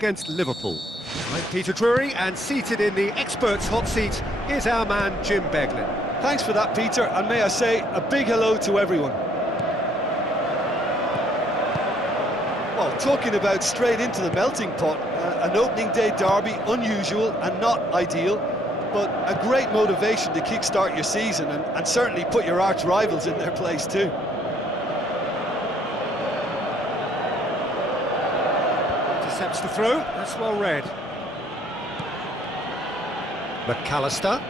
against Liverpool. I'm Peter Drury, and seated in the experts' hot seat is our man Jim Beglin. Thanks for that, Peter, and may I say a big hello to everyone. Well, talking about straight into the melting pot, an opening day derby, unusual and not ideal, but a great motivation to kick-start your season and certainly put your arch-rivals in their place too. Intercepts the throw, that's well read. McAllister.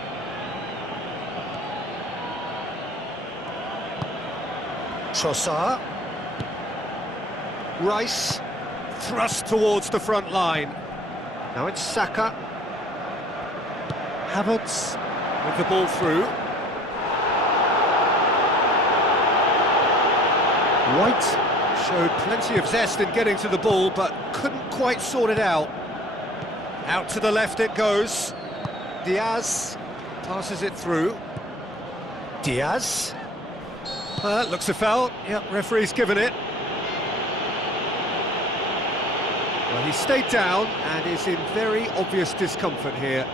Trossard. Rice. Thrust towards the front line. Now it's Saka. Havertz with the ball through. White showed plenty of zest in getting to the ball, but couldn't quite sort it out. Out to the left it goes. Diaz passes it through. Diaz. Looks a foul. Yep, referee's given it. Well, he stayed down and is in very obvious discomfort here.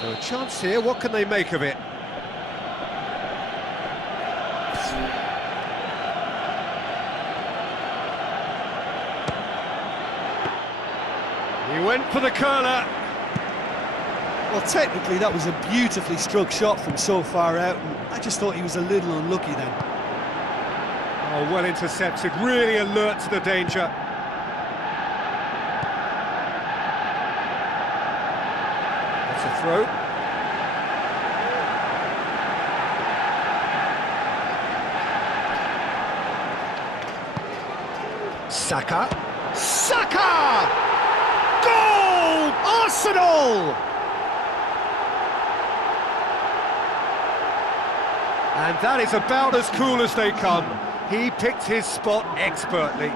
So a chance here, what can they make of it? He went for the curler. Well, technically that was a beautifully struck shot from so far out, and I just thought he was a little unlucky then. Oh, well intercepted, really alert to the danger. That's a throw. Saka. Saka! Goal! Arsenal! And that is about as cool as they come. He picked his spot expertly.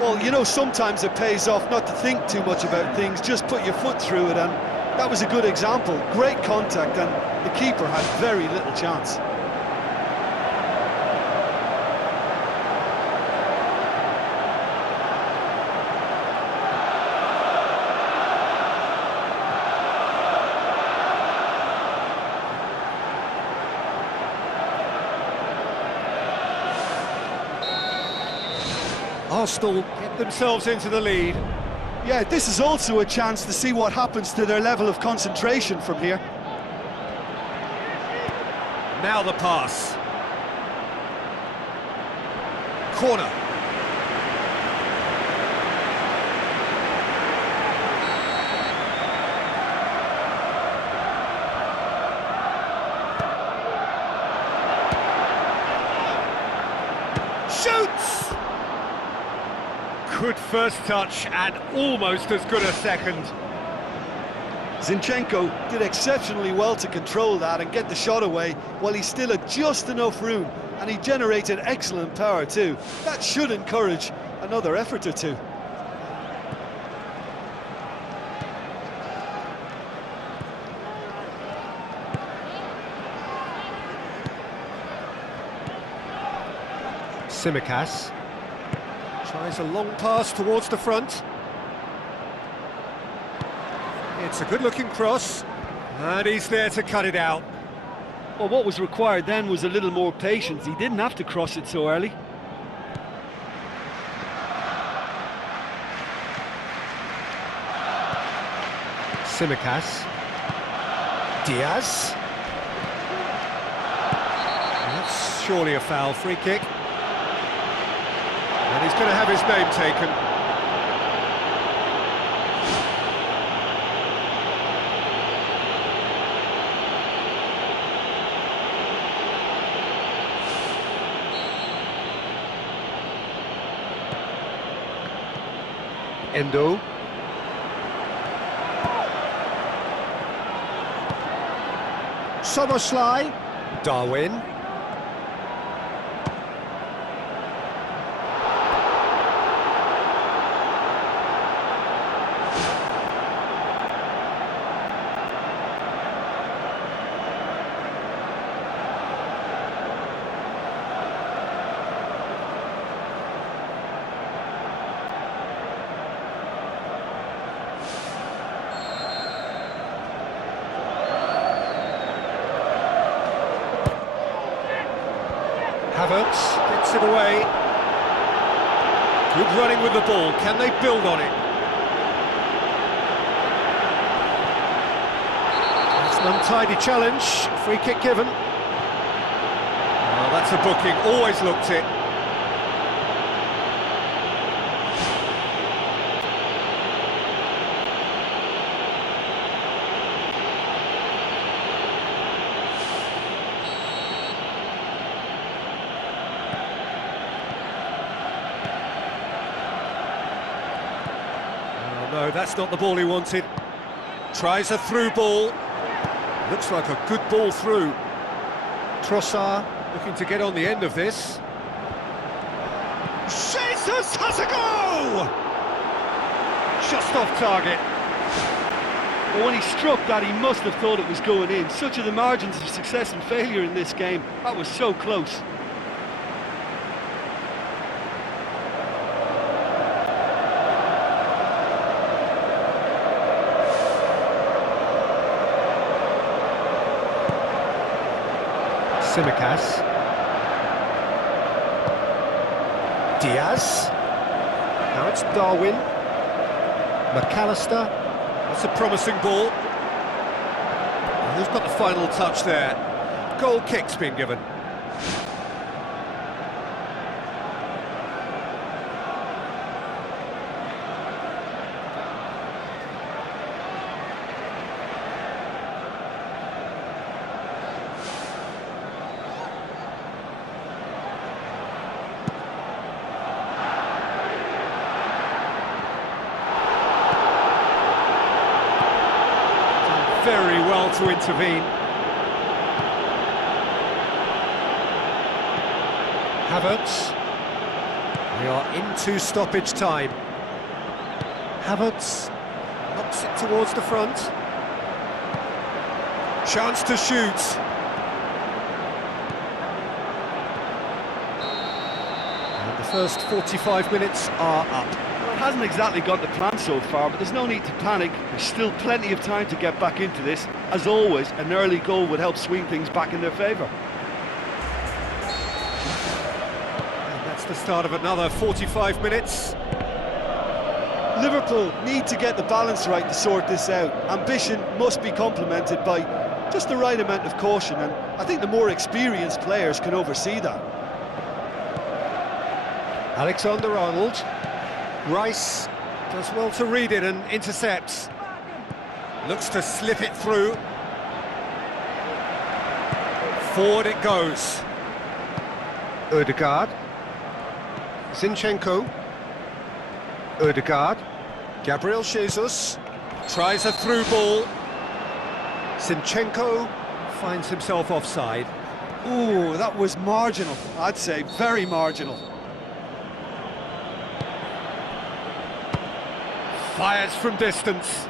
Well, you know, sometimes it pays off not to think too much about things, just put your foot through it, and that was a good example. Great contact, and the keeper had very little chance. Arsenal get themselves into the lead. Yeah, this is also a chance to see what happens to their level of concentration from here. Now the pass. Corner. Shoots! Good first touch and almost as good a second. Zinchenko did exceptionally well to control that and get the shot away while he still had just enough room, and he generated excellent power too. That should encourage another effort or two. Tsimikas tries a long pass towards the front. It's a good-looking cross, and he's there to cut it out. Well, what was required then was a little more patience. He didn't have to cross it so early. Tsimikas. Diaz. That's surely a foul. Free kick. And he's going to have his name taken. Endo. Soboslai. Darwin. Havertz gets it away. Good running with the ball. Can they build on it? It's an untidy challenge. Free kick given. Oh, that's a booking. Always looked it. No, that's not the ball he wanted. Tries a through ball. Looks like a good ball through. Trossard looking to get on the end of this. Jesus has a goal! Just off target. Well, when he struck that, he must have thought it was going in. Such are the margins of success and failure in this game. That was so close. Tsimikas. Diaz. Now it's Darwin. McAllister. That's a promising ball. And who's got the final touch there? Goal kick's been given. Very well to intervene. Havertz. We are into stoppage time. Havertz knocks it towards the front. Chance to shoot. And the first 45 minutes are up. It hasn't exactly got the plan so far, but there's no need to panic. There's still plenty of time to get back into this. As always, an early goal would help swing things back in their favour. And that's the start of another 45 minutes. Liverpool need to get the balance right to sort this out. Ambition must be complemented by just the right amount of caution, and I think the more experienced players can oversee that. Alexander-Arnold. Rice does well to read it and intercepts. Looks to slip it through. Forward it goes. Ødegaard. Zinchenko. Ødegaard. Gabriel Jesus tries a through ball. Zinchenko finds himself offside. Ooh, that was marginal. I'd say very marginal. Fires from distance.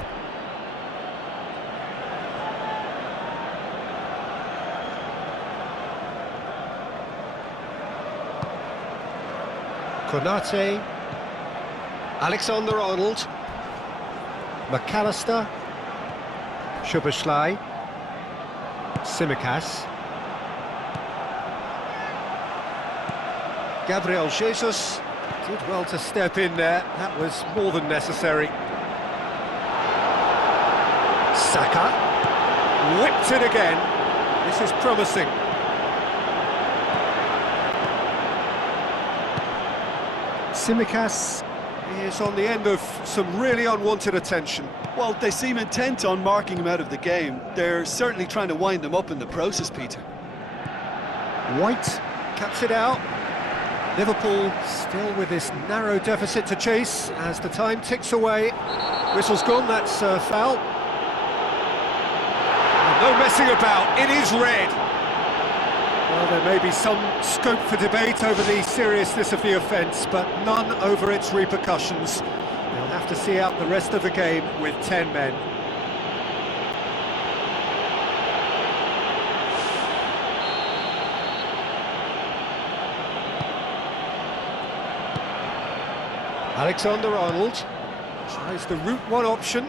Konate. Alexander-Arnold. McAllister. Szoboszlai. Tsimikas. Gabriel Jesus did well to step in there. That was more than necessary. Saka whipped it again. This is promising. Tsimikas is on the end of some really unwanted attention. Well, they seem intent on marking him out of the game. They're certainly trying to wind him up in the process, Peter. White cuts it out. Liverpool still with this narrow deficit to chase as the time ticks away. Whistle's gone, that's a foul. No messing about, it is red. Well, there may be some scope for debate over the seriousness of the offence, but none over its repercussions. They'll have to see out the rest of the game with 10 men. Alexander-Arnold tries the route one option.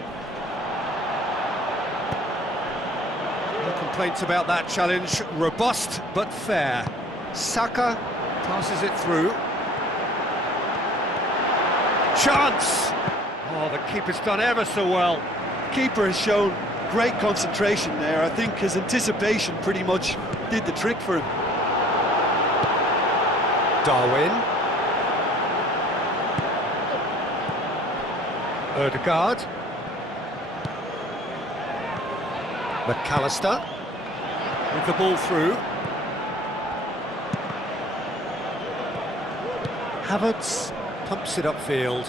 No complaints about that challenge. Robust but fair. Saka Passes it through. Chance! Oh, the keeper's done ever so well. Keeper has shown great concentration there. I think his anticipation pretty much did the trick for him. Darwin. Ødegaard. McAllister. With the ball through. Havertz pumps it upfield.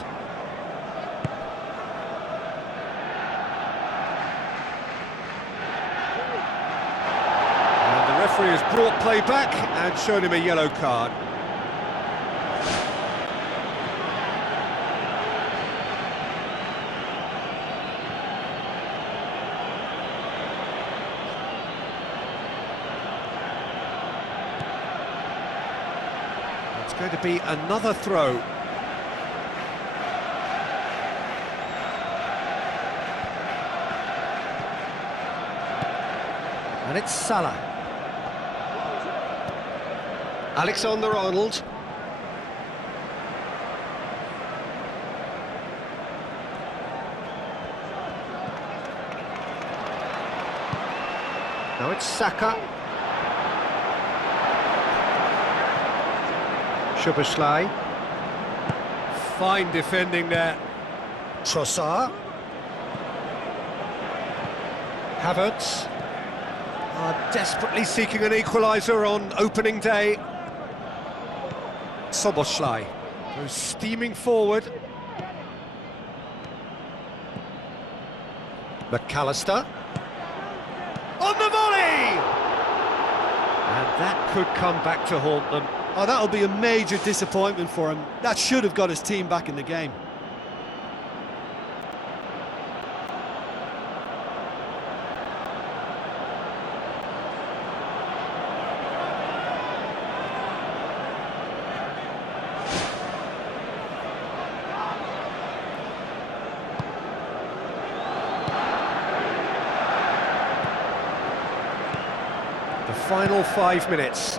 And the referee has brought play back and shown him a yellow card. It's going to be another throw. And it's Salah. Alexander-Arnold. Now it's Saka. Szoboszlai. Fine defending there. Trossard. Havertz. Desperately seeking an equaliser on opening day. Szoboszlai goes steaming forward. McAllister. On the volley! And that could come back to haunt them. Oh, that'll be a major disappointment for him. That should have got his team back in the game. The final 5 minutes.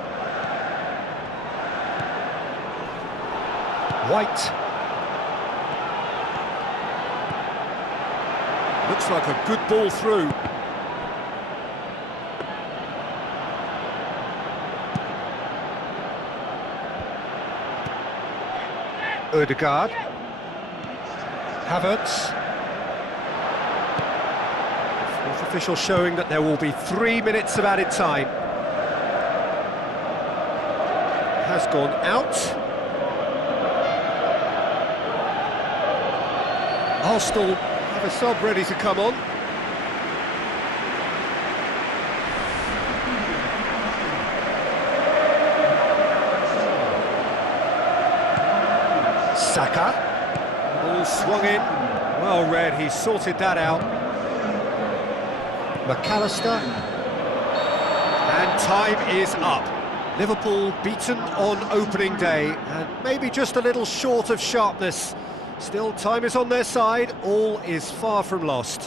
White. Looks like a good ball through. Ødegaard. Havertz. Fourth official showing that there will be 3 minutes of added time. Has gone out. Arsenal have a sub ready to come on. Saka. Ball swung in. Well read, he sorted that out. McAllister. And time is up. Liverpool beaten on opening day, and maybe just a little short of sharpness. Still, time is on their side, all is far from lost.